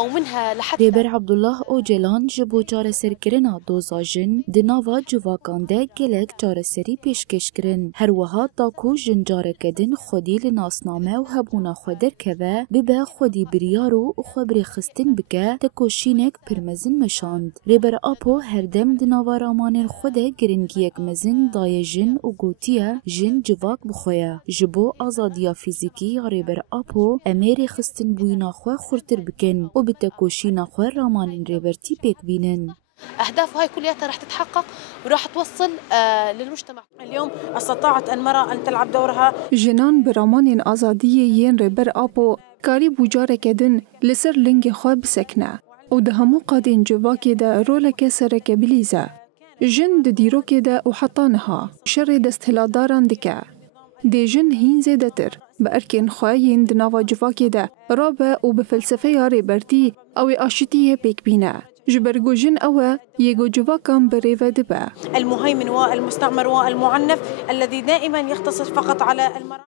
ومنها لحتى ريبر عبدالله اوجلان جبو چارەسەرکردنا دۆزا jin di nava civakan de gelek çareserî pêşkêşkirin. Her wiha taku jin careke din xwedî li nasname û hebûna xwe derkeve, bibe xwedî biryar û xwe birêxistin bike, tekoşînek pir mezin meşand. Rêber Apo herdem di nava ramanên xwe de giringiyek mezin daye jin û gotiye jin civak bixwe. Ji bo azadiya fîzîkî ya Rêber Apo em ê rêxistinbûyîna xwe xurtir bikin û bi tekoşîna xwe ramanên rêbertî pêk bînin. أهداف هاي كلياتها رح تتحقق وراح توصل للمجتمع. اليوم استطاعت المرأة أن تلعب دورها. جنان برامان آزادیه ین ربر آپو کاری بوجارک دن لسر لنگ خواه بسکنه و ده همو قادین جواکی ده رولک سرک بلیزه. جن ده دیروکی ده و حطانها شر دستهلاداران دکه. ده جن هین زیده تر به ارکین خواهین ده نوا جواکی ده رابه و به فلسفه یاری برتی او آشتیه پیک بینه. جبرگو جن أوى يجو جواكم بريفة دبا المهيمن والمستعمر والمعنف الذي دائما يختصر فقط على المرأة.